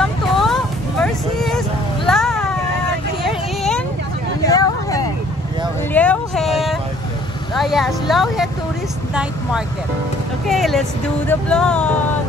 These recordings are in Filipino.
Welcome to Mercy's Vlog here in Liuhe. Yes, Liuhe Tourist Night Market. Okay, let's do the vlog.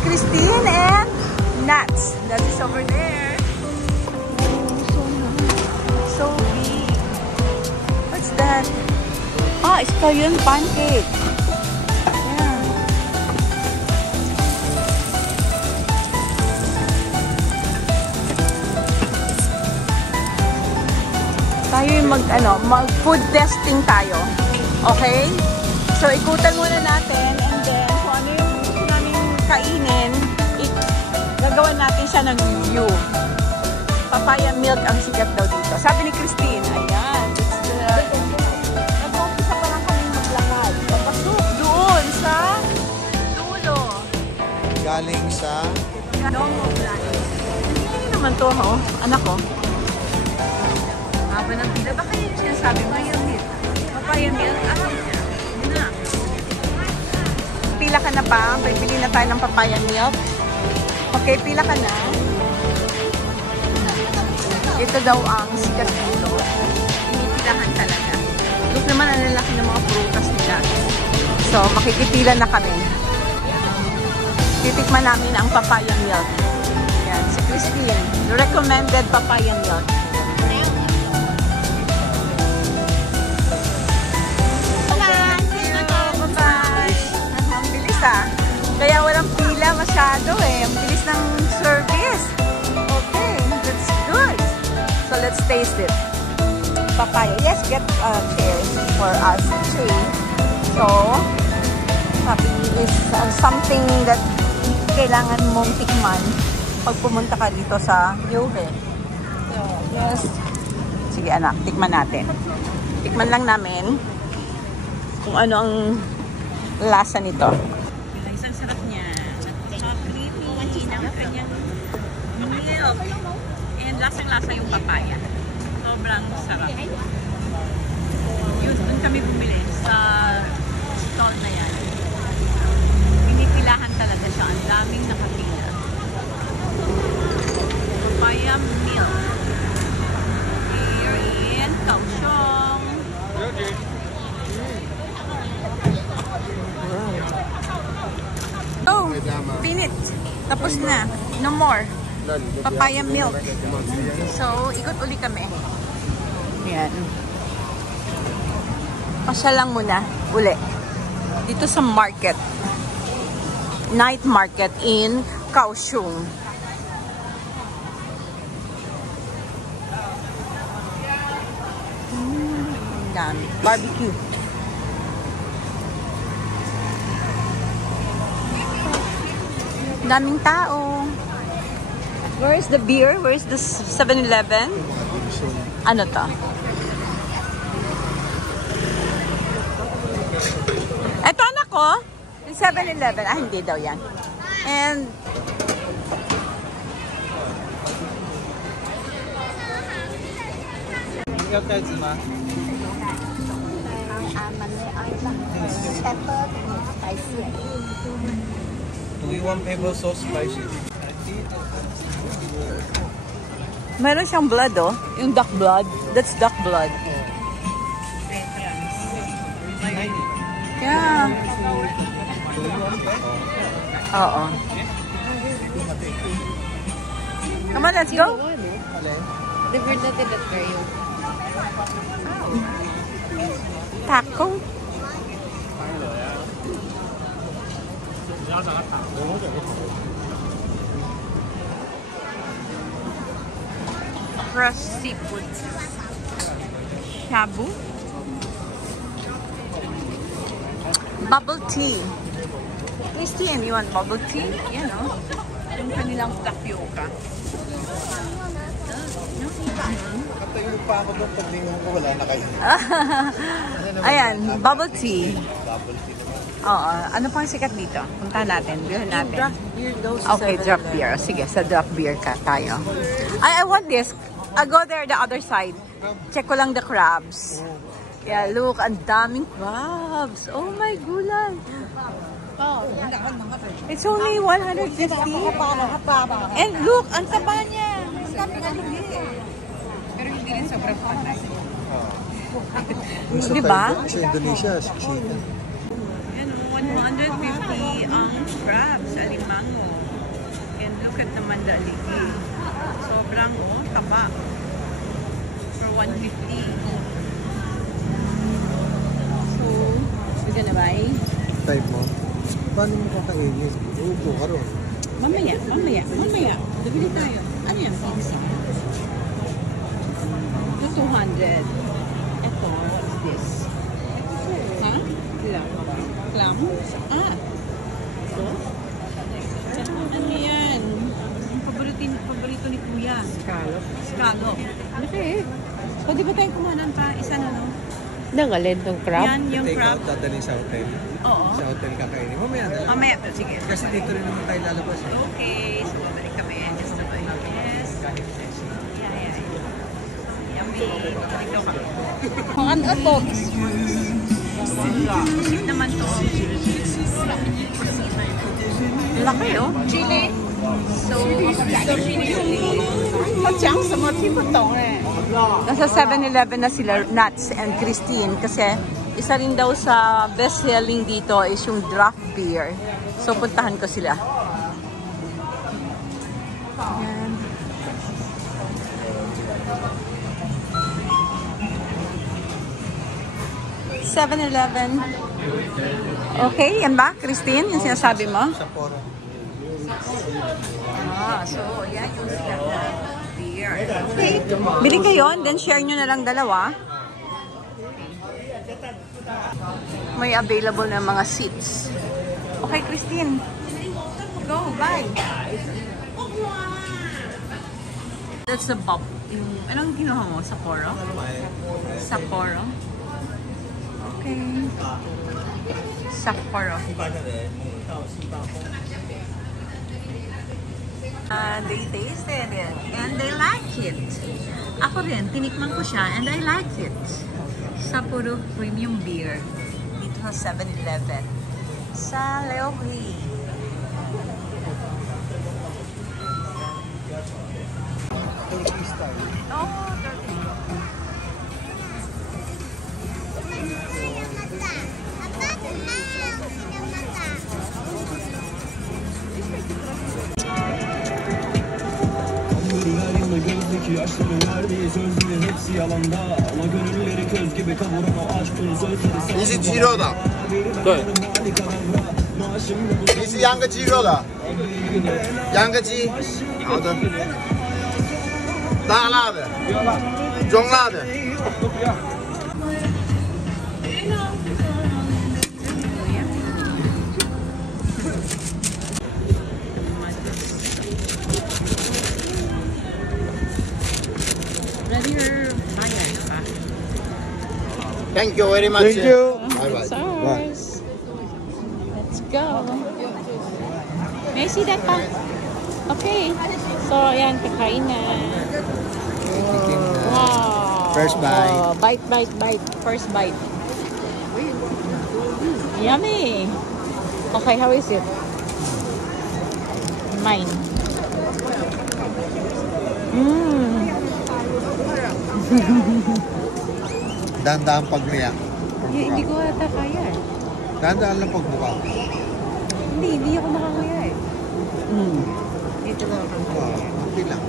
Christine and Nats. That is over there. Oh, so big. What's that? Ah, Italian pancake. Yeah. Tayo yung mag food testing tayo. Okay? So ikutan muna natin and then kung ano yung kainin, gagawin natin siya ng review. Papaya milk ang sikat daw dito. Sabi ni Christine, ayan, it's the... Nag-umpisa pa lang kami maglakad. Papasok doon sa dulo. Galing sa... Dongo Plaza. Hindi naman to, oh. Anak ko. Haba ng pila. Baka yung sinasabi mo yung milk. Papaya milk, akin siya. Na. Pila ka na pa. Bibili na tayo ng papaya milk. Okay, pila ka na. Ito daw ang sikat dito. Pinipilahan talaga. Look naman, ang lalaki ng mga prutas nila. So, makikipila na kami. Titikman namin ang papaya milk. Yan, si Christine. The recommended papaya milk. Kaya walang pila masyado eh. Ang bilis ng service. Okay, that's good. So let's taste it. Papaya. Yes, get chairs for us too. So, sabi is something that kailangan mong tikman pag pumunta ka dito sa Liuhe. So, yes. Sige anak, tikman natin. Tikman lang namin kung ano ang lasa nito. Sarap niya. Creamy ng kanyang milk. And lasang-lasa yung papaya. Sobrang sarap. Yun, doon kami bumili sa stall na yan. Pinipilahan talaga siya. Ang daming nakapila. Papaya milk. Here in Kaohsiung. Oh, finit. Tapos na. No more. Papaya milk. So, ikot uli kami. Ayan. Pasya lang muna. Uli. Dito sa market. Night market in Kaohsiung. Barbecue. Daming tao. Where is the beer? Where is the 7-Eleven? Ano to? Ito anak ko. Yung 7-Eleven. Ah, hindi daw yan. And Do we want pepper sauce spicy? meron siyang blood, oh. Yung duck blood. That's duck blood. Yeah. Oo. Come on, let's go. Taco. Fresh seafood. Shabu. Bubble tea. Christine, you want bubble tea? You know. Yung kanilang tapioca. Katayo pa ako doon pag lingon ko wala na kayo. Ayan, bubble tea. Bubble tea naman. Oo. Ano pang sikat dito? Punta natin. Bilhin natin. Draft beer goes to Okay, draft beer. Sige, sa draft beer ka tayo. I want this. I'll go there the other side. Check ko lang the crabs. Yeah, look, ang daming crabs. Oh my gulay. It's only 150. And look, ang taba niya. Ang daming aligi. Pero hindi rin sobrang patay. Di ba? Sa Indonesia, siksika. Yan, 150 ang crabs, alimango. And look at naman the aligi. Sobrang, taba. For 150. So, we're gonna buy? Type mo. Paano mo kakainin? Upo ka ron. Mamaya. Bibili tayo. Ano yan? Pizza. Ito 200. Ito, what's this? Ha? Clam? Ah! Ito? Ano yan? Ang paborito ni Kuya. Scallop. Okay. Pwede ba tayong kumanan pa? Isa na, no? Nangalin ng crab? Yan, yung Take crab. out, dadalhin sa hotel. Oo. Sa hotel kakainin. Mamaya na lang. Mamaya, sige. Kasi dito rin naman tayo lalabas. Okay, so babalik kami. Just a bit. Yes. Yeah. Yummy. Babalik daw kami. Ano to? Yun naman to. Laki, oh. Chili. So, nasa 7-Eleven na sila, Nats and Christine, kasi isa rin daw sa best-selling dito is yung draft beer. So, puntahan ko sila. Ayan. $7-Eleven. Okay, yan ba, Christine? Yung sinasabi mo? Sa Poro. So, yan yung sikat na beer. Okay, bili kayo, then share nyo na lang dalawa. May available na mga seats. Okay, Christine. Go, bye. That's the bob. Anong kinuha mo? Sapporo? Sapporo? Okay. Sapporo. They tasted it and they like it. Ako rin, tinikman ko siya and I liked it. Sapporo Premium Beer. Dito sa 7-Eleven. Sa Leohi. Turkey style. Oh, Turkey. Gözdeki yaşların verdiği sözlerin hepsi yalanda. Ama gönülleri köz gibi kavuran o aşkın sözleri. 你是鸡肉的？对。你是养个鸡肉的？养个鸡，好的。大辣的，中辣的。 Thank you very much. Thank you. Bye bye. Stars. Let's go. May I see that pa? Okay. So, ayan, kakain na. Tikim na. Wow. First bite. Oh, bite. First bite. Yummy. Okay, how is it? Mine. Dahan-dahan pag-react. Hindi ko ata kaya eh. Dahan-dahan lang pagbuka. Hindi ako makakaya eh. Dito lang ako. Okay lang.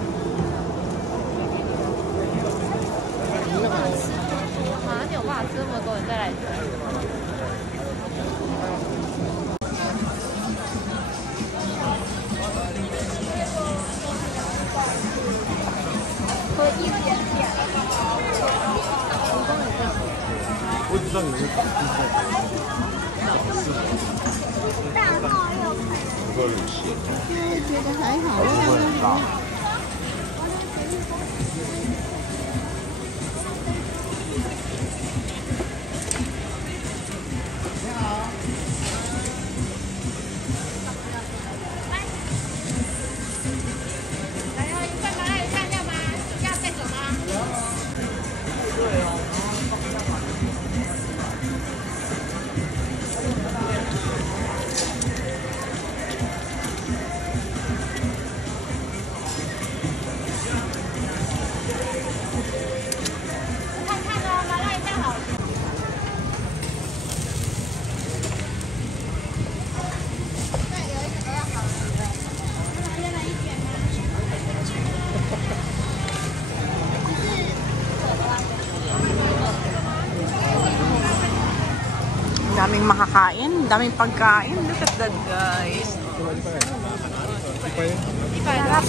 daming pagkain. Look at that, guys. Sarap.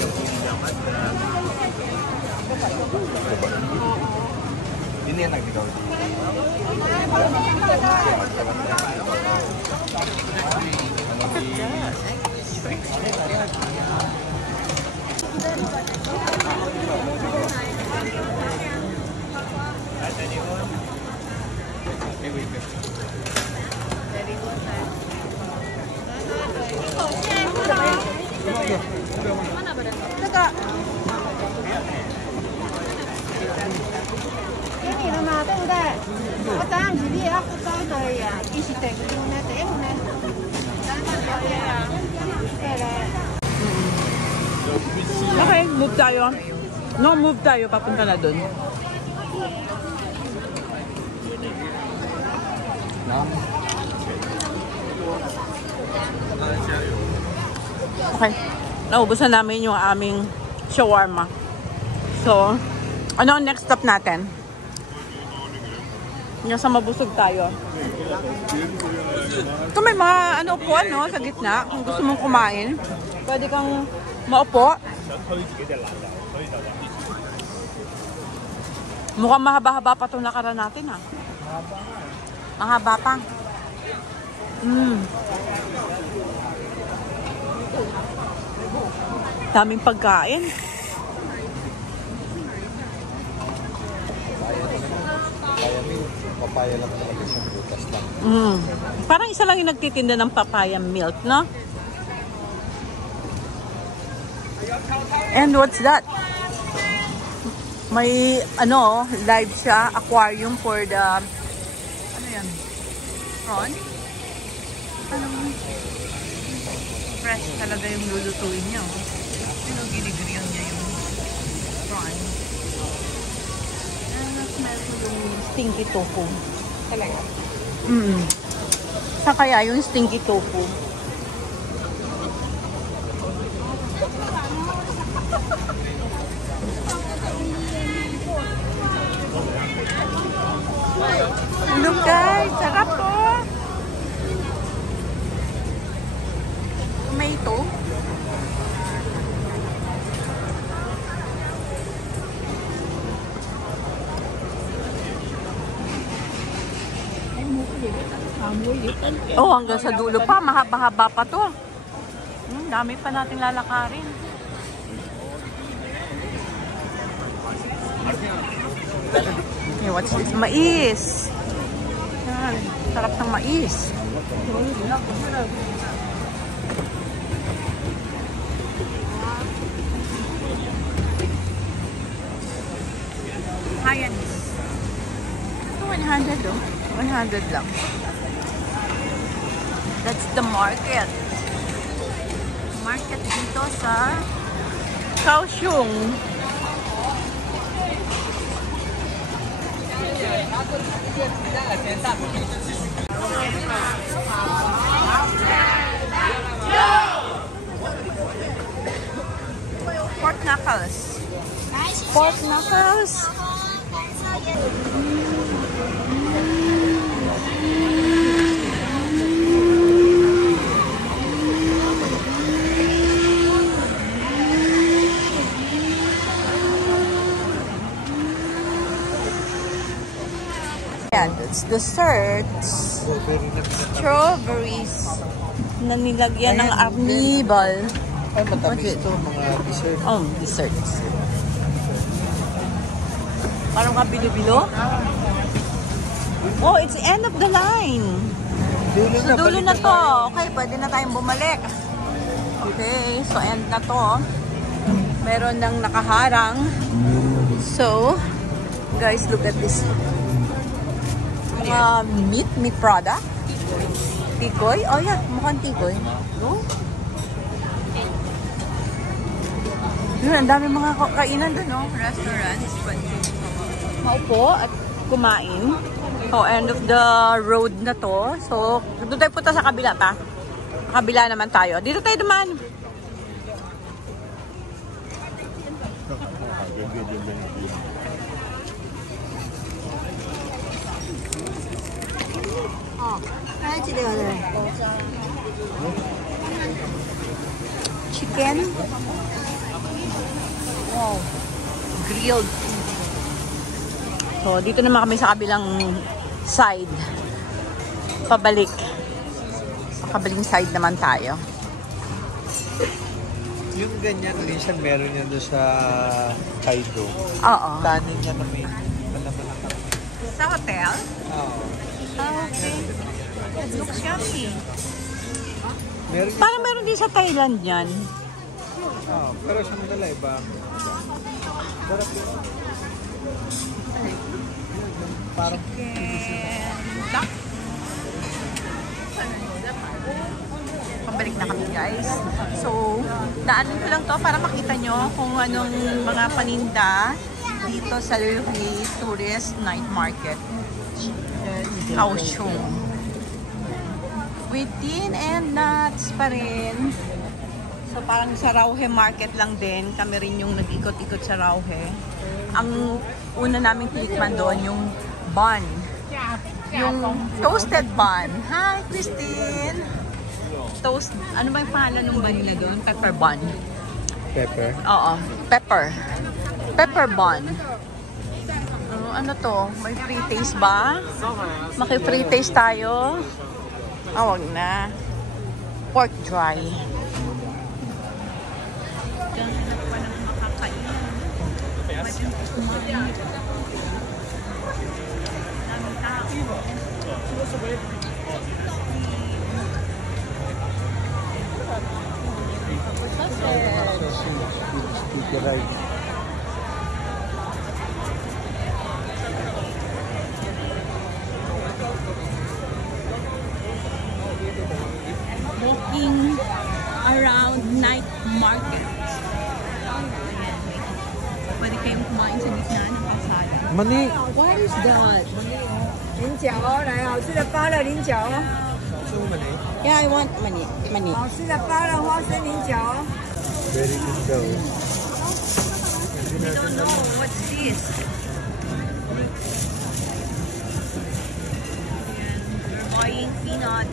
Ini enak di kau. Okay, move tayo. No, move tayo. Papunta na dun. Okay. Naubusan namin yung aming shawarma. So, ano ang next stop natin? Nasa mabusog tayo. Ito may mga ano po, ano, sa gitna. Kung gusto mong kumain, pwede kang maupo. Mukhang mahaba-haba pa itong lakaran natin, ha? Mahaba pa. Daming pagkain. Papaya lang talaga siya, butas lang. Parang isa lang yung nagtitinda ng papaya milk, no? And what's that? May, ano, live siya, aquarium for the, ano yan? Prawn? Anong, fresh talaga yung lulutuin niya, oh. Ano, ginigrill niya yung prawn. Smell ko yung stinky tofu. Talaga? Sa kaya yung stinky tofu? Look guys, sarap po. Tomato. Oh, hanggang sa dulo pa. Mahaba-haba pa to. Dami pa natin lalakarin. Okay, what's this? Mais. Yan. Sarap ng mais. Ayan. Ito 100 oh. 100 lang. That's the market. Market dito sa Kaohsiung. Pork knuckles. Pork knuckles. Yeah, that's desserts. Strawberries na nilagyan ng arnibal. Ay, matamis ito, mga dessert. Oh, desserts. Parang kabilo-bilo. Oh, it's the end of the line. So, dulo na to. Okay, pwede na tayong bumalik. Okay, so end na to. Meron nang nakaharang. So, guys, look at this. Mga meat product. Tikoy. Oh yeah, mukhang tikoy. Oh. Yun, ang dami mga kainan doon, no? Restaurants. Maupo at kumain. So, end of the road na to. So, doon tayo punta sa kabila pa. Kabila naman tayo. Dito tayo dumaan. Chicken. Wow. Grilled. So, dito naman kami sa kabilang side. Pabalik. Sa kabilang side naman tayo. Yung ganyan, Alicia, meron yan doon sa Kaido. Oo. Tanin niya na may malaman na kami. Sa hotel? Oo. Okay. It looks yummy. Meron Parang meron din sa Thailand yan. Oo, pero sa Manila iba. Sarap yun. Parang Duck. Pabalik na kami, guys. So, daanan ko lang to para makita nyo kung anong mga paninda dito sa Lului Tourist Night Market. Kaohsiung. With tin and nuts pa rin. So, parang sa Rauhe Market lang din. Kami rin yung nag-ikot-ikot sa Rauhe. Ang una namin tinikman doon, yung bun. Yung toasted bun. Hi, Christine! Toast, ano ba yung pangalan ng bun nila doon? Pepper bun. pepper. Oo, pepper. Pepper bun. Ano to? May free taste ba? Maki-free taste tayo? Wag na. Pork dry. Ganap pa ng makakain. Daming tao. Sticky rice. Walking around night market. Ayan. Pwede kayong kumain sa gitna ng kalsada. Mani! What is that? 菱角哦，来好吃的芭乐菱角哦， So mani? Yeah, I want mani. Mani. 好吃的芭乐花生菱角哦。 Very good daw. I don't know. What's this? Ayan. We're buying peanut.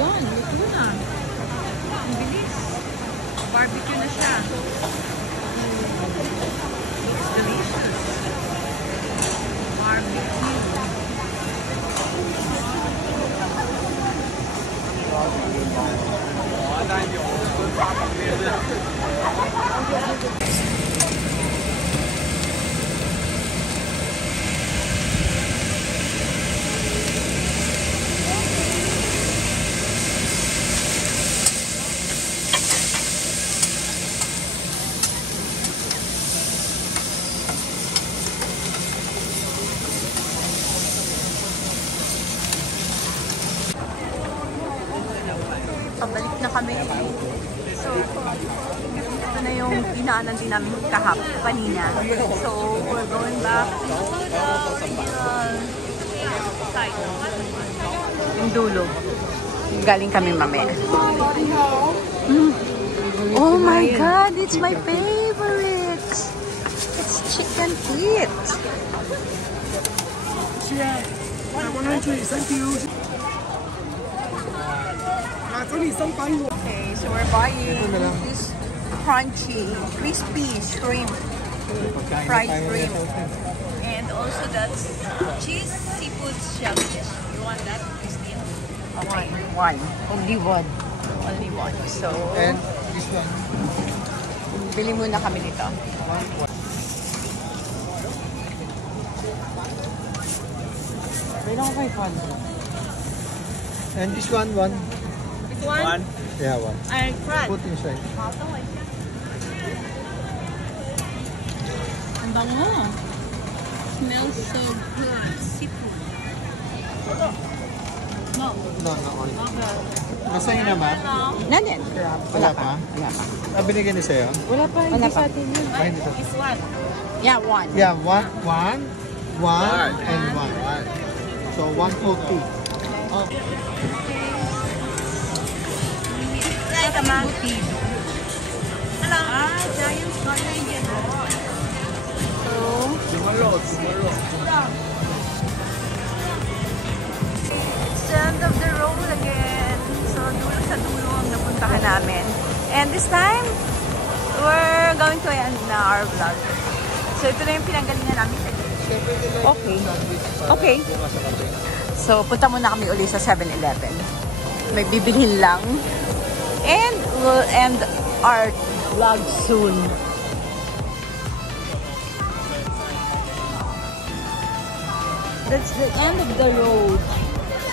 Gone. Luto na. Ang bilis. Barbecue na siya. It's delicious. Barbecue. Pabalik na kami. So, ito na yung dinaanan din namin kanina. So, we're going back to the side. Yung dulo. Galing kami mamaya. Oh my God! It's my favorite! It's chicken feet! Okay, so we're buying this crunchy, crispy shrimp, fried shrimp, and also that's cheese seafood shellfish. You want that, Christine? Okay, one. Only one. Only one. So, And this one? bili muna kami nito. And this one? One? Yeah, one. Iron crab. Put inside. Ang bango. Smells so good. Seafood. No. No, no. Okay. Nasa inyo naman? Nanin. Wala pa? Wala pa. Ah, binigyan niyo sa'yo? Wala pa, hindi sa atin yun. Ay, hindi to. This one. Yeah, one. Yeah, one, and one. So, 1 for 2. Ay, tamang. Hello. Ah, Giant Scotland. So, it's the end of the road again. So, dulo sa dulo ang napuntahan namin. And this time, we're going to end na our vlog. So, ito na yung pinanggalingan namin sa beach. Okay. Okay. So, punta muna kami uli sa 7-Eleven. May bibilhin lang. And we'll end our vlog soon. That's the end of the road.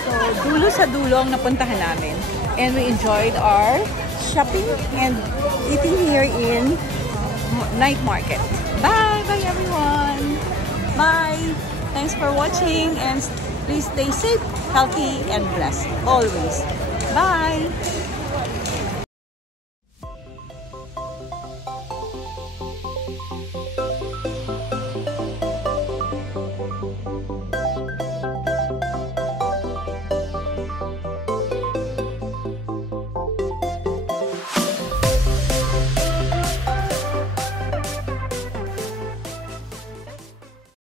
So, dulo sa dulo ang napuntahan namin. And we enjoyed our shopping and eating here in night market. Bye! Bye everyone! Bye! Thanks for watching and please stay safe, healthy, and blessed. Always. Bye!